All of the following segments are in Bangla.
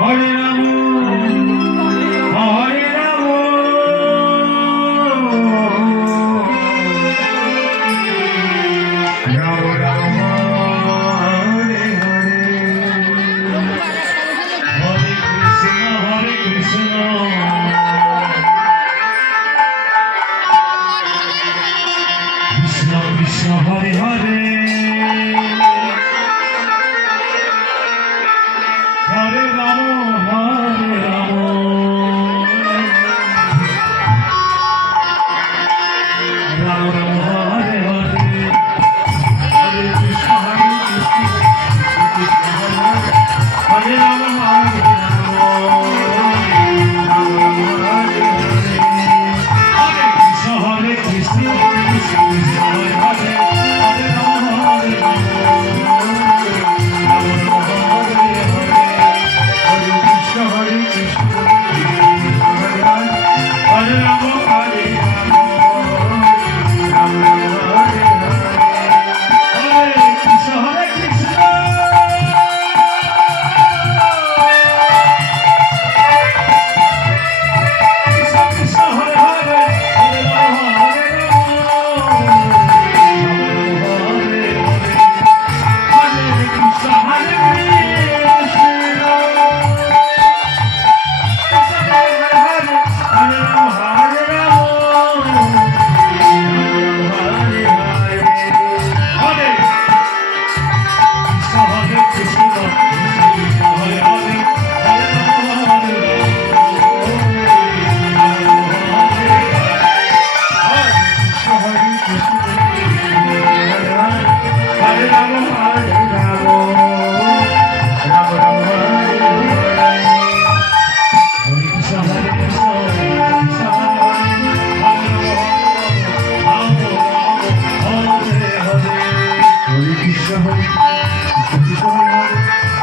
হরে রাম।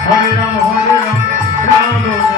হরে রাম হরে রাম রাম